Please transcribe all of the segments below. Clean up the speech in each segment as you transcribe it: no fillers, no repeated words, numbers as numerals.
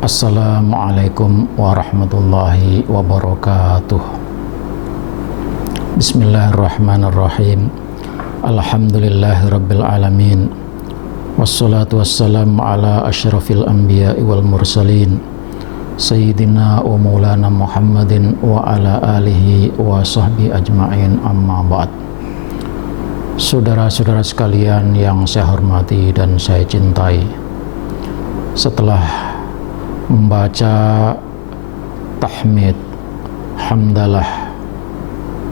Assalamualaikum warahmatullahi wabarakatuh. Bismillahirrahmanirrahim. Alhamdulillahirabbil alamin. Wassalatu wassalamu ala asyrafil anbiya'i wal mursalin Sayyidina wa maulana Muhammadin wa ala alihi wa sahbihi ajma'in, amma ba'd. Saudara-saudara sekalian yang saya hormati dan saya cintai, setelah membaca tahmid, hamdalah,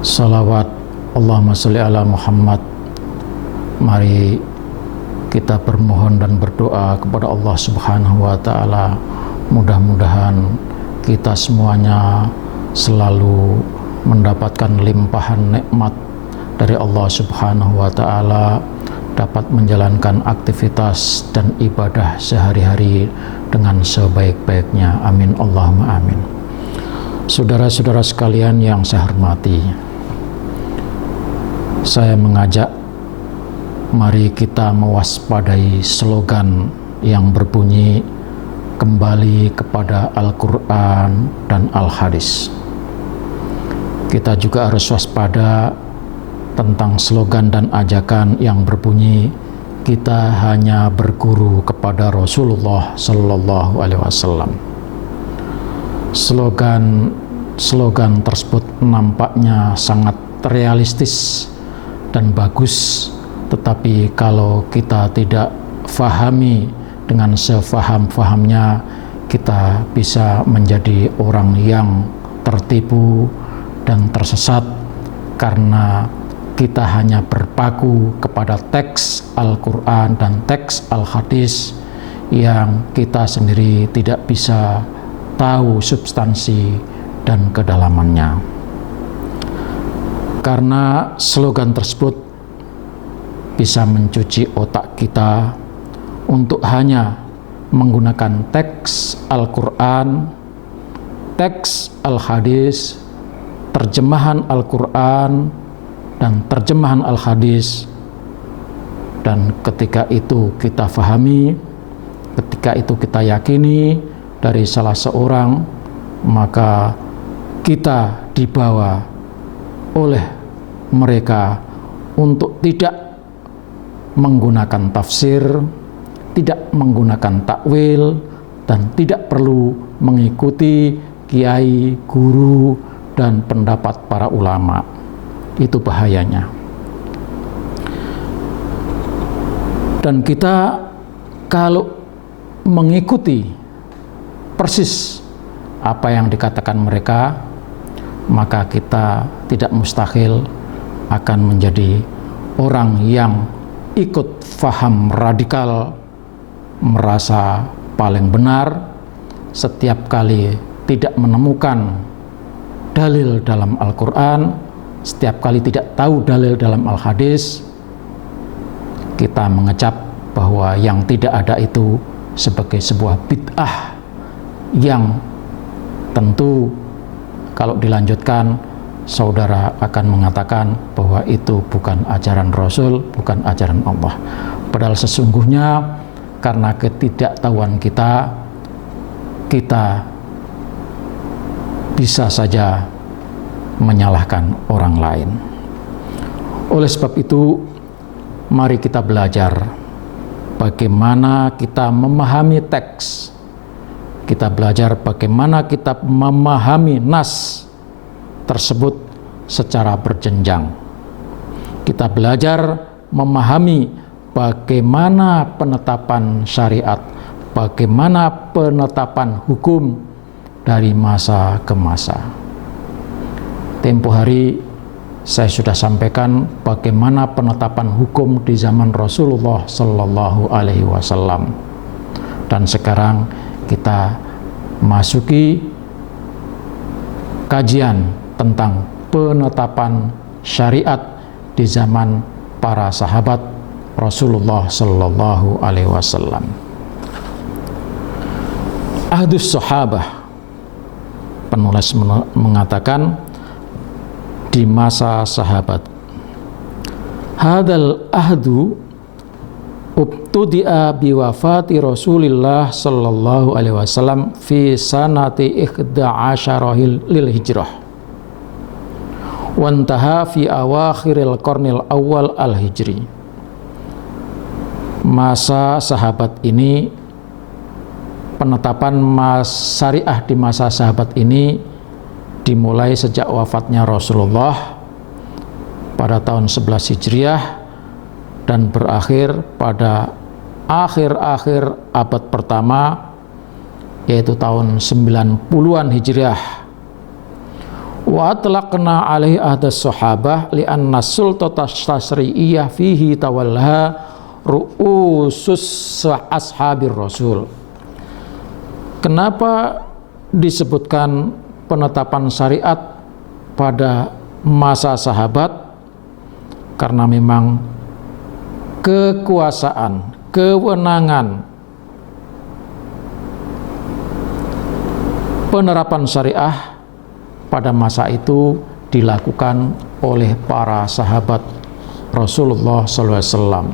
salawat, Allahumma sholli ala Muhammad, mari kita bermohon dan berdoa kepada Allah Subhanahu wa ta'ala. Mudah-mudahan kita semuanya selalu mendapatkan limpahan nikmat dari Allah Subhanahu wa ta'ala, dapat menjalankan aktivitas dan ibadah sehari-hari dengan sebaik-baiknya. Amin Allahumma amin. Saudara-saudara sekalian yang saya hormati, saya mengajak mari kita mewaspadai slogan yang berbunyi kembali kepada Al-Quran dan Al-Hadis. Kita juga harus waspada tentang slogan dan ajakan yang berbunyi kita hanya berguru kepada Rasulullah Sallallahu Alaihi Wasallam. Slogan tersebut nampaknya sangat realistis dan bagus, tetapi kalau kita tidak fahami dengan sefaham-fahamnya, kita bisa menjadi orang yang tertipu dan tersesat karena kita hanya berpaku kepada teks Al-Quran dan teks Al-Hadis yang kita sendiri tidak bisa tahu substansi dan kedalamannya. Karena slogan tersebut bisa mencuci otak kita untuk hanya menggunakan teks Al-Quran, teks Al-Hadis, terjemahan Al-Quran dan terjemahan Al-Hadis, dan ketika itu kita fahami, ketika itu kita yakini dari salah seorang, maka kita dibawa oleh mereka untuk tidak menggunakan tafsir, tidak menggunakan takwil, dan tidak perlu mengikuti kiai, guru, dan pendapat para ulama. Itu bahayanya. Dan kita kalau mengikuti persis apa yang dikatakan mereka, maka kita tidak mustahil akan menjadi orang yang ikut faham radikal, merasa paling benar setiap kali tidak menemukan dalil dalam Al-Quran, setiap kali tidak tahu dalil dalam Al-Hadis, kita mengecap bahwa yang tidak ada itu sebagai sebuah bid'ah yang tentu kalau dilanjutkan saudara akan mengatakan bahwa itu bukan ajaran Rasul, bukan ajaran Allah. Padahal sesungguhnya karena ketidaktahuan kita bisa saja menyalahkan orang lain. Oleh sebab itu, mari kita belajar bagaimana kita memahami teks. Kita belajar bagaimana kita memahami nas tersebut secara berjenjang. Kita belajar memahami bagaimana penetapan syariat, bagaimana penetapan hukum dari masa ke masa. Tempo hari saya sudah sampaikan bagaimana penetapan hukum di zaman Rasulullah Sallallahu Alaihi Wasallam, dan sekarang kita masuki kajian tentang penetapan syariat di zaman para sahabat Rasulullah Sallallahu Alaihi Wasallam. Ahdus Sahabah, penulis mengatakan di masa sahabat, hadal ahdu ibtudi'a biwafati Rasulillah sallallahu alaihi wasallam fi sanati 11 lil hijrah wantaha fi awakhiril qarnil awal al hijri. Masa sahabat ini, penetapan syariah di masa sahabat ini dimulai sejak wafatnya Rasulullah pada tahun 11 Hijriah dan berakhir pada akhir-akhir abad pertama, yaitu tahun 90-an Hijriah. Wa atlaqna alaihi ahdas sahabah li'anna sultata tasri'iyah fihi tawallaha ru'usus ashabir rasul. Kenapa disebutkan penetapan syariat pada masa sahabat? Karena memang kekuasaan, kewenangan penerapan syariah pada masa itu dilakukan oleh para sahabat Rasulullah SAW.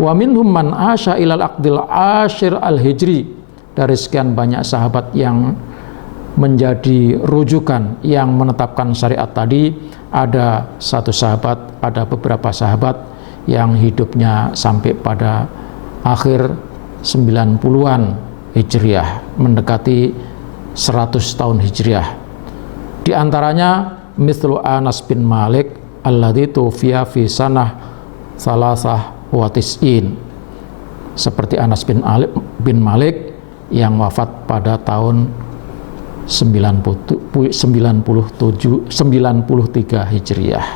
Wa minhum man asya ilal aqdil ashir al-hijri, dari sekian banyak sahabat yang menjadi rujukan yang menetapkan syariat tadi, ada satu sahabat, ada beberapa sahabat yang hidupnya sampai pada akhir 90-an Hijriah, mendekati 100 tahun Hijriah. Di antaranya mithlu Anas bin Malik alladzi tufiya fi sanah salasah wa tis'in, seperti Anas bin Malik yang wafat pada tahun 93 Hijriah.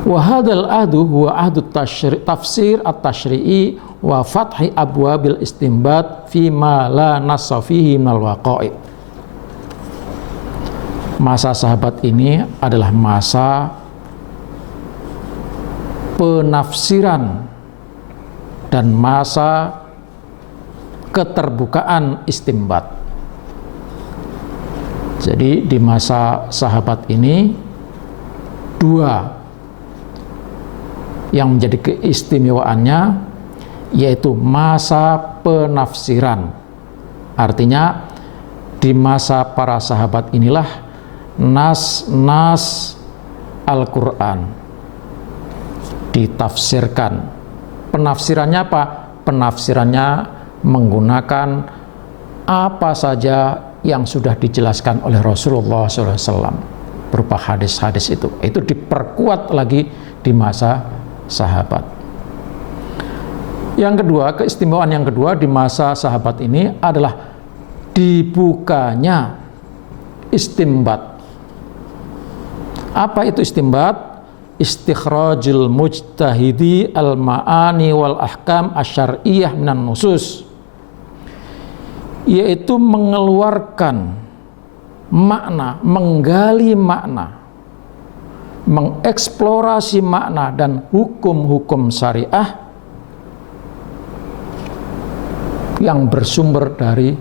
Wa hadzal ahdu huwa ahdu tafsir at-tasyri'i wa fathi abwabil istinbat fi ma la nassa fihi minal waqa'i. Masa sahabat ini adalah masa penafsiran dan masa keterbukaan istinbat. Jadi di masa sahabat ini dua yang menjadi keistimewaannya, yaitu masa penafsiran. Artinya di masa para sahabat inilah nas-nas Al-Quran ditafsirkan. Penafsirannya apa? Penafsirannya menggunakan apa saja yang sudah dijelaskan oleh Rasulullah SAW berupa hadis-hadis itu diperkuat lagi di masa sahabat. Yang kedua, keistimewaan yang kedua di masa sahabat ini adalah dibukanya istimbat. Apa itu istimbat? Istikhrajul mujtahidi al-ma'ani wal ahkam asyariyah minan nusus, yaitu mengeluarkan makna, menggali makna, mengeksplorasi makna dan hukum-hukum syariah yang bersumber dari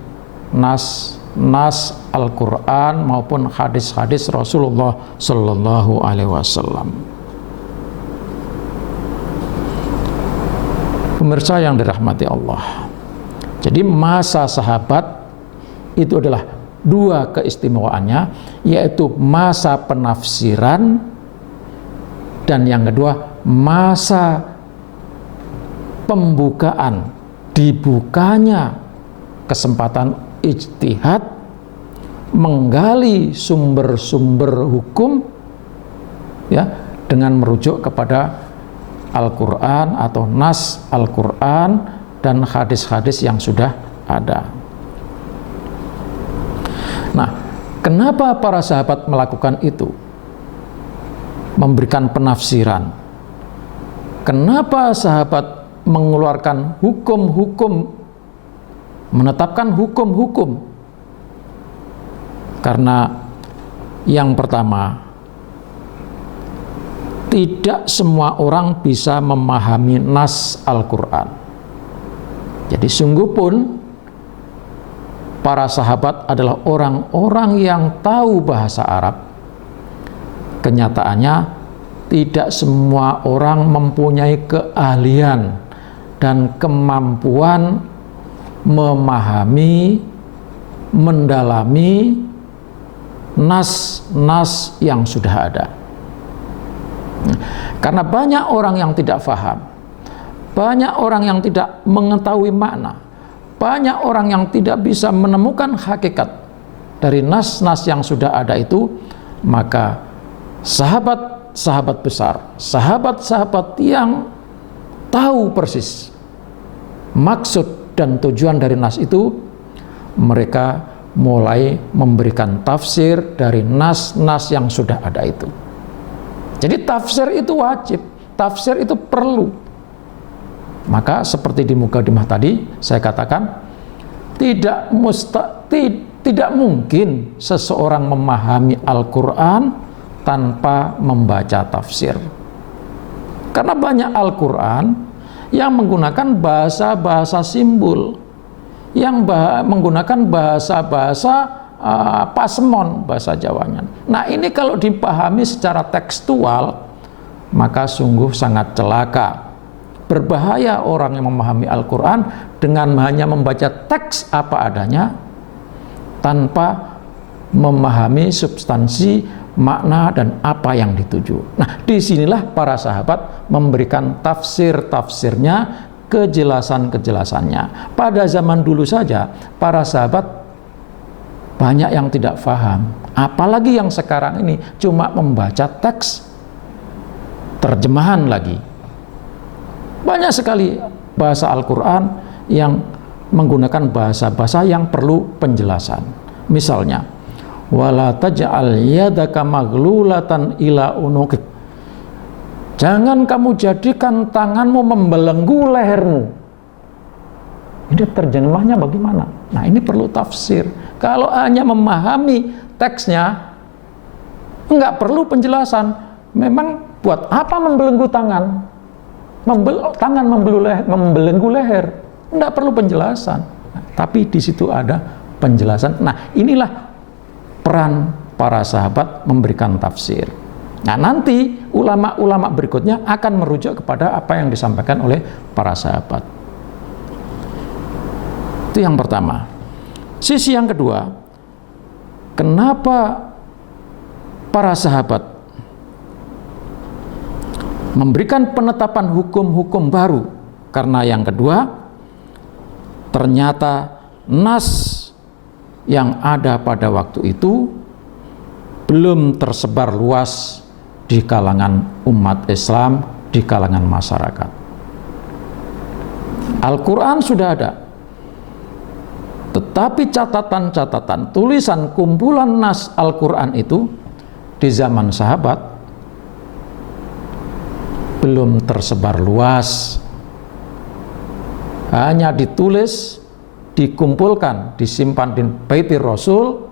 nas Al-Quran maupun hadis-hadis Rasulullah Sallallahu Alaihi Wasallam. Pemirsa yang dirahmati Allah, jadi masa sahabat itu adalah dua keistimewaannya, yaitu masa penafsiran dan yang kedua masa pembukaan, dibukanya kesempatan ijtihad menggali sumber-sumber hukum ya dengan merujuk kepada Al-Quran atau nas Al-Quran dan hadis-hadis yang sudah ada. Nah, kenapa para sahabat melakukan itu? Memberikan penafsiran. Kenapa sahabat mengeluarkan hukum-hukum, menetapkan hukum-hukum? Karena yang pertama, tidak semua orang bisa memahami nas Al-Quran. Jadi sungguh pun para sahabat adalah orang-orang yang tahu bahasa Arab. Kenyataannya tidak semua orang mempunyai keahlian dan kemampuan memahami, mendalami nas-nas yang sudah ada. Karena banyak orang yang tidak paham, banyak orang yang tidak mengetahui makna, banyak orang yang tidak bisa menemukan hakikat dari nas-nas yang sudah ada itu, maka sahabat-sahabat besar, sahabat-sahabat yang tahu persis maksud dan tujuan dari nas itu, mereka mulai memberikan tafsir dari nas-nas yang sudah ada itu. Jadi tafsir itu wajib, tafsir itu perlu. Maka seperti di mukadimah tadi saya katakan, tidak mungkin seseorang memahami Al-Quran tanpa membaca tafsir. Karena banyak Al-Quran yang menggunakan bahasa-bahasa simbol, yang menggunakan bahasa-bahasa pasemon, bahasa Jawanya. Nah, ini kalau dipahami secara tekstual, maka sungguh sangat celaka. Berbahaya orang yang memahami Al-Quran dengan hanya membaca teks apa adanya tanpa memahami substansi, makna, dan apa yang dituju. Nah, disinilah para sahabat memberikan tafsir-tafsirnya, kejelasan-kejelasannya. Pada zaman dulu saja, para sahabat banyak yang tidak paham, apalagi yang sekarang ini cuma membaca teks, terjemahan lagi. Banyak sekali bahasa Al-Quran yang menggunakan bahasa-bahasa yang perlu penjelasan. Misalnya, wala taj'al yadaka maghlulatan ila unukik. Jangan kamu jadikan tanganmu membelenggu lehermu. Ini terjemahnya bagaimana? Nah, ini perlu tafsir. Kalau hanya memahami teksnya, enggak perlu penjelasan. Memang buat apa membelenggu tangan? Tangan membelenggu leher. Enggak perlu penjelasan. Nah, tapi di situ ada penjelasan. Nah, inilah peran para sahabat memberikan tafsir. Nah, nanti ulama-ulama berikutnya akan merujuk kepada apa yang disampaikan oleh para sahabat. Itu yang pertama. Sisi yang kedua, kenapa para sahabat memberikan penetapan hukum-hukum baru? Karena yang kedua, ternyata nas yang ada pada waktu itu belum tersebar luas di kalangan umat Islam, di kalangan masyarakat. Al-Quran sudah ada, tetapi catatan-catatan, tulisan kumpulan nas Al-Quran itu di zaman sahabat belum tersebar luas. Hanya ditulis, dikumpulkan, disimpan di Baitir Rasul,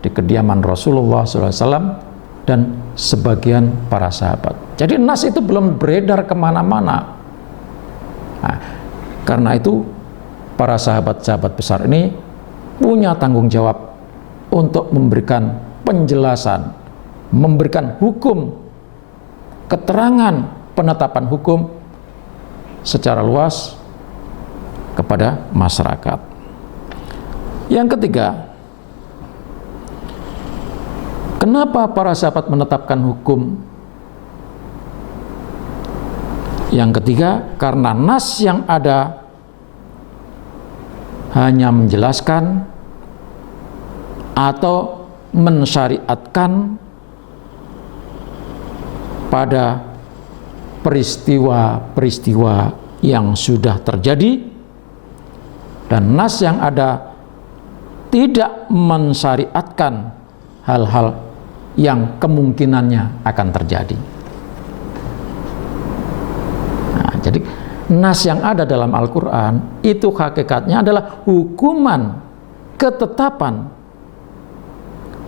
di kediaman Rasulullah SAW, dan sebagian para sahabat. Jadi nas itu belum beredar kemana-mana. Nah, karena itu para sahabat-sahabat besar ini punya tanggung jawab untuk memberikan penjelasan, memberikan hukum, keterangan, penetapan hukum secara luas kepada masyarakat. Yang ketiga, kenapa para sahabat menetapkan hukum? Yang ketiga, karena nas yang ada hanya menjelaskan atau mensyariatkan pada peristiwa-peristiwa yang sudah terjadi, dan nas yang ada tidak mensyariatkan hal-hal yang kemungkinannya akan terjadi. Nah, jadi nas yang ada dalam Al-Quran itu hakikatnya adalah hukuman, ketetapan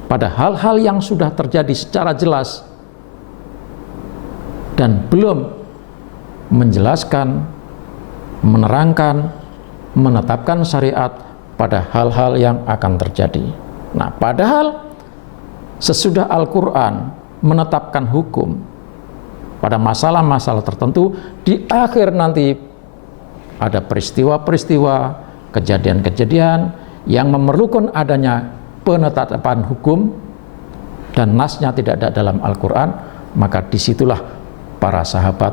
pada hal-hal yang sudah terjadi secara jelas dan belum menjelaskan, menerangkan, menetapkan syariat pada hal-hal yang akan terjadi. Nah, padahal sesudah Al-Quran menetapkan hukum, pada masalah-masalah tertentu, di akhir nanti ada peristiwa-peristiwa, kejadian-kejadian yang memerlukan adanya penetapan hukum dan nasnya tidak ada dalam Al-Quran, maka disitulah para sahabat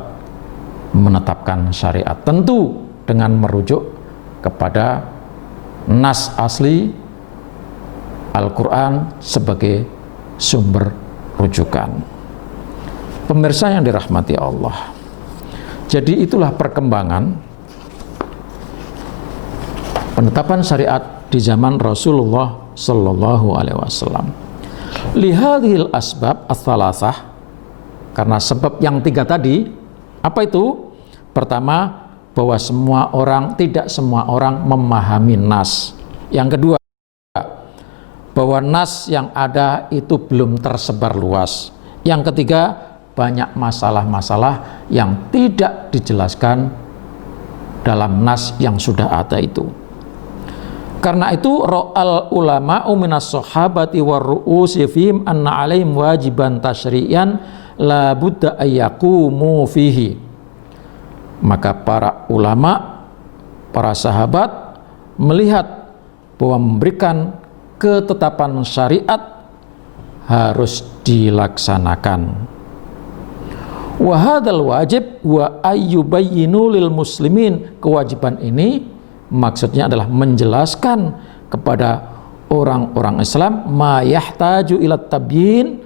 menetapkan syariat, tentu dengan merujuk kepada nas asli Al-Quran sebagai sumber rujukan. Pemirsa yang dirahmati Allah, jadi itulah perkembangan penetapan syariat di zaman Rasulullah Sallallahu Alaihi Wasallam. Lihadhil asbab ats-tsalatsah, karena sebab yang 3 tadi. Apa itu? Pertama, bahwa tidak semua orang memahami nas. Yang kedua, bahwa nas yang ada itu belum tersebar luas. Yang ketiga, banyak masalah-masalah yang tidak dijelaskan dalam nas yang sudah ada itu. Karena itu ra'al ulama'u minas sahabati war ru'usi fihim anna 'alaihim wajiban tasyri'yan la budda ayyaqumu fihi. Maka para ulama, para sahabat melihat bahwa memberikan ketetapan syariat harus dilaksanakan. Wa hadzal wajib wa ayyubayyinu lil muslimin. Kewajiban ini maksudnya adalah menjelaskan kepada orang-orang Islam ma yahtaju ila tabyin,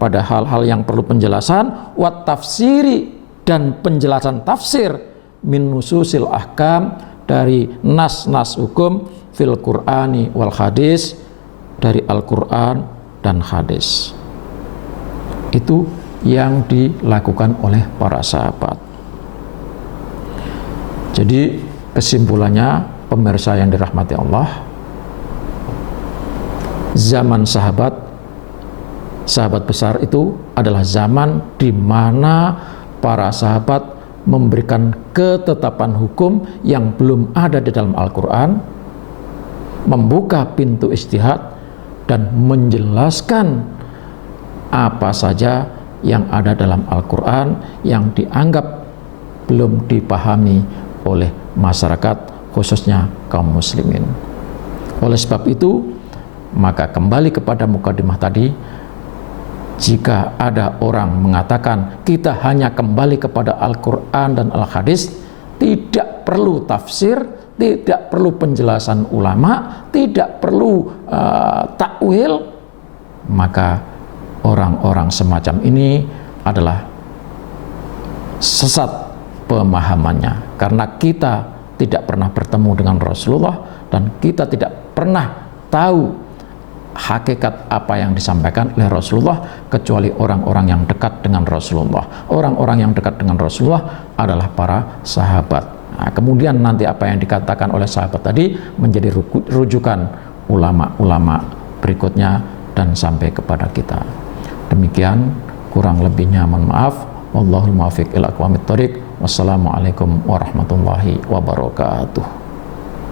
pada hal-hal yang perlu penjelasan, wa tafsiri, dan penjelasan tafsir, min nususil ahkam, dari nas-nas hukum, fil Qur'ani wal hadis, dari Al-Quran dan hadis. Itu yang dilakukan oleh para sahabat. Jadi kesimpulannya, pemirsa yang dirahmati Allah, zaman sahabat besar itu adalah zaman di mana para sahabat memberikan ketetapan hukum yang belum ada di dalam Al-Quran, membuka pintu ijtihad dan menjelaskan apa saja yang ada dalam Al-Quran yang dianggap belum dipahami oleh masyarakat, khususnya kaum muslimin. Oleh sebab itu, maka kembali kepada mukadimah tadi, jika ada orang mengatakan kita hanya kembali kepada Al-Quran dan Al-Hadis, tidak perlu tafsir, tidak perlu penjelasan ulama, tidak perlu takwil, maka orang-orang semacam ini adalah sesat pemahamannya, karena kita tidak pernah bertemu dengan Rasulullah dan kita tidak pernah tahu hakikat apa yang disampaikan oleh Rasulullah, kecuali orang-orang yang dekat dengan Rasulullah. Orang-orang yang dekat dengan Rasulullah adalah para sahabat. Nah, kemudian nanti apa yang dikatakan oleh sahabat tadi menjadi rujukan ulama-ulama berikutnya dan sampai kepada kita. Demikian, kurang lebihnya mohon maaf. Wallahul muwaffiq ila aqwamit thoriq. Wassalamualaikum warahmatullahi wabarakatuh.